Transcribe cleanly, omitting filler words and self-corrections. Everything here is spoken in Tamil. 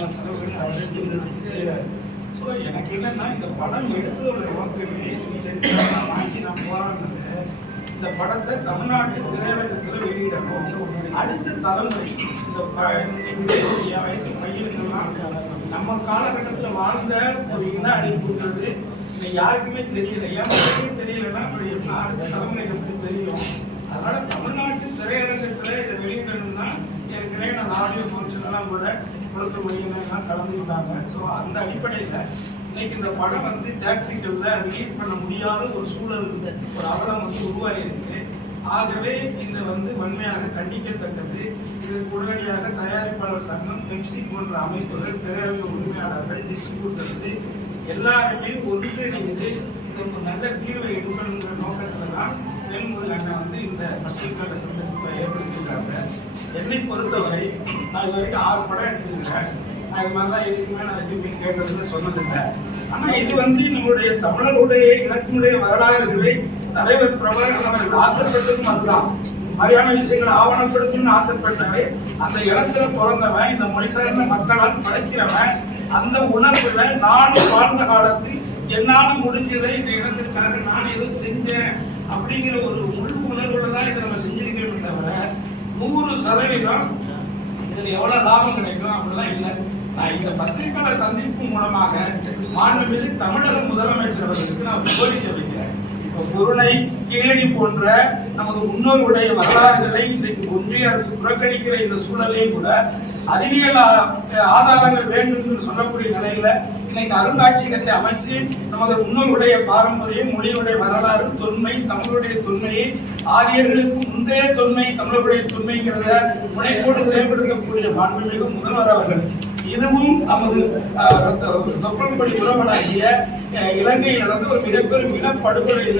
சினிமா செலவுகள் செய்கிறார். ஸோ எனக்கு என்னன்னா இந்த படம் எடுத்ததோட நோக்கமே வாங்கி நான் போராடினது இந்த படத்தை தமிழ்நாட்டு திரையரங்கத்தில் வெளியிடணும். அடுத்த தலைமுறை இந்த என் வயசு பையன்கள்லாம் நம்ம காலகட்டத்தில் வாழ்ந்த ஒரு இன அழிப்புன்றது இன்னைக்கு யாருக்குமே தெரியல. ஏன் தெரியலன்னா அடுத்த தலைமுறைக்கு எப்படி தெரியும்? அதனால தமிழ்நாட்டு திரையரங்கத்தில் இதை வெளியிடணும்னா ஏற்கனவே நான் ஆடியோ ஃபங்க்ஷன்லாம் கூட குளத்து மொழிகள்லாம் கலந்துக்கிட்டாங்க. ஸோ அந்த அடிப்படையில் இன்னைக்கு இந்த படம் வந்து தியேட்டரிக்கல்ல ரிலீஸ் பண்ண முடியாத ஒரு சூழல், ஒரு அவலம் வந்து உருவாகியிருக்கு. ஆகவே இந்த வந்து வன்மையாக கண்டிக்கத்தக்கது. இதற்கு உடனடியாக தயாரிப்பாளர் சங்கம், எம்சி போன்ற அமைப்புகள், திரையரங்க உரிமையாளர்கள், டிஸ்ட்ரிபியூட்டர்ஸ் எல்லாருமே ஒன்றிணைந்து ஒரு நல்ல தீர்வை எடுக்கணுங்கிற நோக்கத்தில் தான் அண்ணன் வந்து இந்த பத்திரிகையாள சந்தர்ப்பத்தை ஏற்படுத்தியிருக்காங்க. என்னை பொறுத்தவரை நான் இது வரைக்கும் 6 படம் எடுத்துக்கிறேன். நான் இது மாதிரிலாம் எதுக்குமே நான் எதுவுமே கேட்டதுன்னு சொன்னதில்லை. ஆனால் இது வந்து நம்முடைய தமிழருடைய இனத்தினுடைய வரலாறுகளை தலைவர் பிரபாகரன் அவர்கள் ஆசைப்பட்டதும் அதுதான். மாதிரியான விஷயங்களை ஆவணப்படுத்தணும்னு ஆசைப்பட்டாரு. அந்த இடத்துல பிறந்தவன், இந்த மொழி சார்ந்த மக்களால் படைக்கிறவன், அந்த உணர்வுல நானும் வாழ்ந்த காலத்தில் என்னாலும் முடிஞ்சதை இந்த இடத்திற்காக நான் எதுவும் செஞ்சேன் அப்படிங்கிற ஒரு உள் உணர்வுல தான் இதை நம்ம செஞ்சிருக்கோமே தவிர 100% இதுல எவ்வளவு லாபம் கிடைக்கும் அப்படிலாம் இல்லை. நான் இந்த பத்திரிகையாளர் சந்திப்பு மூலமாக மாண்புமிகு தமிழக முதலமைச்சர் அவர்களுக்கு நான் கோரிக்கை வைக்கிறேன். இப்போ குருணை, கீழடி போன்ற நமது முன்னோருடைய வரலாறுகளை இன்றைக்கு ஒன்றிய அரசு புறக்கணிக்கிற இந்த சூழலையும் கூட அறிவியல் ஆதாரங்கள் வேண்டும் என்று சொல்லக்கூடிய நிலையில இன்னைக்கு அருங்காட்சியகத்தை அமைச்சு நமது முன்னோருடைய பாரம்பரியம், மொழியுடைய வரலாறு, தொன்மை, தமிழுடைய தொன்மையை, ஆரியர்களுக்கு முந்தைய தொன்மை, தமிழருடைய தொன்மைங்கிறத முனைப்போடு செயல்படுத்தக்கூடிய மாண்புமிகு முதல்வர் அவர்கள் இதுவும் நமது தொப்பல்படி உறவனாகிய இலங்கையில் நடந்த ஒரு மிகப்பெரும் இனப்படுகொலையில